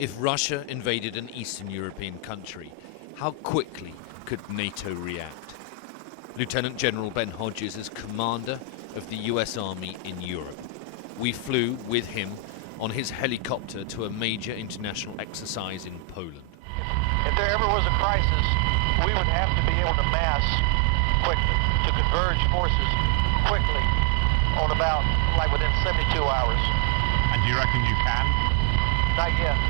If Russia invaded an Eastern European country, how quickly could NATO react? Lieutenant General Ben Hodges is commander of the US Army in Europe. We flew with him on his helicopter to a major international exercise in Poland. If there ever was a crisis, we would have to be able to mass quickly, to converge forces quickly on about, like within 72 hours. And do you reckon you can? Not yet.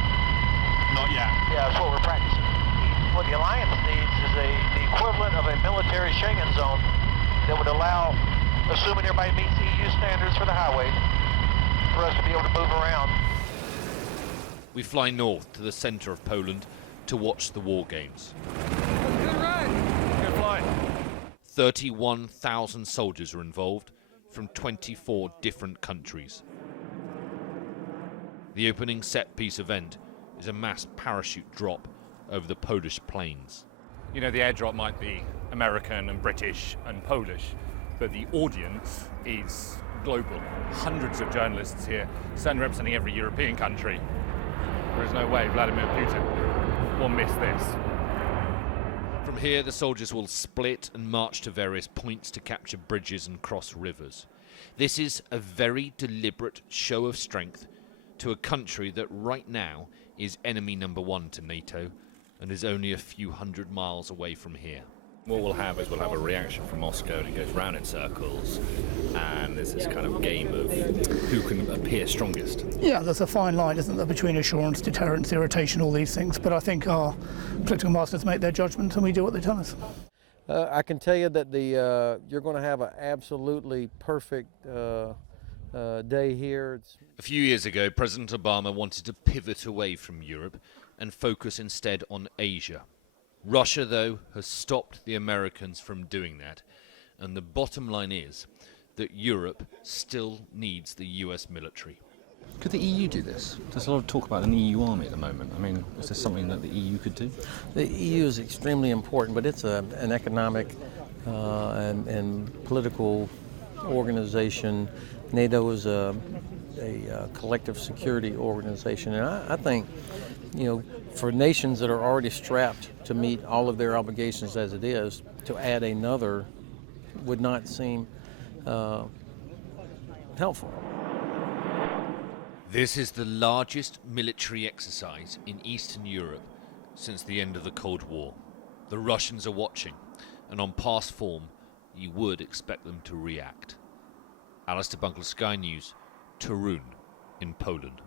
Not yet? Yeah, that's what we're practicing. What the alliance needs is the equivalent of a military Schengen zone that would allow, assuming everybody meets EU standards for the highways, for us to be able to move around. We fly north to the center of Poland to watch the war games. Good ride. Good flight. 31,000 soldiers are involved from 24 different countries. The opening set-piece event is a mass parachute drop over the Polish plains. You know, the airdrop might be American and British and Polish, but the audience is global. Hundreds of journalists here, certainly representing every European country. There is no way Vladimir Putin will miss this. From here, the soldiers will split and march to various points to capture bridges and cross rivers. This is a very deliberate show of strength to a country that right now is enemy number one to NATO and is only a few hundred miles away from here. What we'll have a reaction from Moscow, and it goes round in circles, and there's this kind of game of who can appear strongest. Yeah, there's a fine line, isn't there, between assurance, deterrence, irritation, all these things. But I think our political masters make their judgment and we do what they tell us. I can tell you that you're going to have an absolutely perfect day here. A few years ago, President Obama wanted to pivot away from Europe and focus instead on Asia. Russia, though, has stopped the Americans from doing that, and the bottom line is that Europe still needs the US military. Could the EU do this? There's a lot of talk about an EU army at the moment. I mean, is this something that the EU could do? The EU is extremely important, but it's an economic and political organization. NATO is a collective security organization, and I think, you know, for nations that are already strapped to meet all of their obligations as it is, to add another would not seem helpful. This is the largest military exercise in Eastern Europe since the end of the Cold War. The Russians are watching, and on past form, you would expect them to react. Alistair Bunkle, Sky News, Torun in Poland.